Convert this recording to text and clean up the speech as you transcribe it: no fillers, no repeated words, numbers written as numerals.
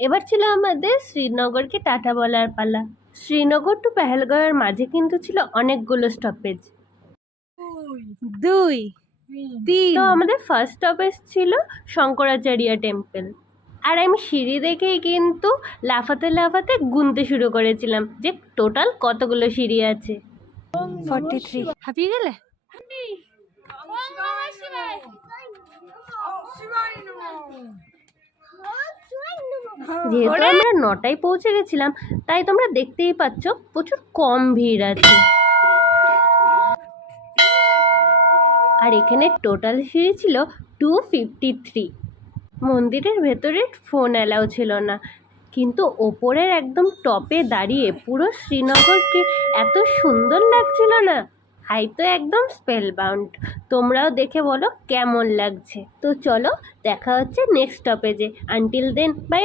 এবার ছিল আমাদের শ্রীনগরকে টাটা বলার পালা। শ্রীনগর টু পেহেলগাঁওয়ের মাঝে কিন্তু ছিল অনেকগুলো স্টপেজ, 2, 3। তো আমাদের ফার্স্ট স্টপেজ ছিল শঙ্করাচার্য টেম্পল। আর আমি সিঁড়ি দেখেই কিন্তু লাফাতে লাফাতে গুনতে শুরু করেছিলাম যে টোটাল কতগুলো সিঁড়ি আছে। 43। হাঁপিয়ে গেলে? যেহেতু আমরা 9টায় পৌঁছে গেছিলাম, তাই তোমরা দেখতেই পাচ্ছ প্রচুর কম ভিড় আছে। আর এখানে টোটাল সিঁড়ি ছিল 253। মন্দিরের ভেতরে ফোন অ্যালাউ ছিল না, কিন্তু ওপরের একদম টপে দাঁড়িয়ে পুরো শ্রীনগরকে এত সুন্দর লাগছিল না, হাই তো একদম স্পেল বাউন্ড। তোমরাও দেখে বলো কেমন লাগছে। তো চলো দেখা হচ্ছে নেক্সট স্টপেজে। Until then bye by.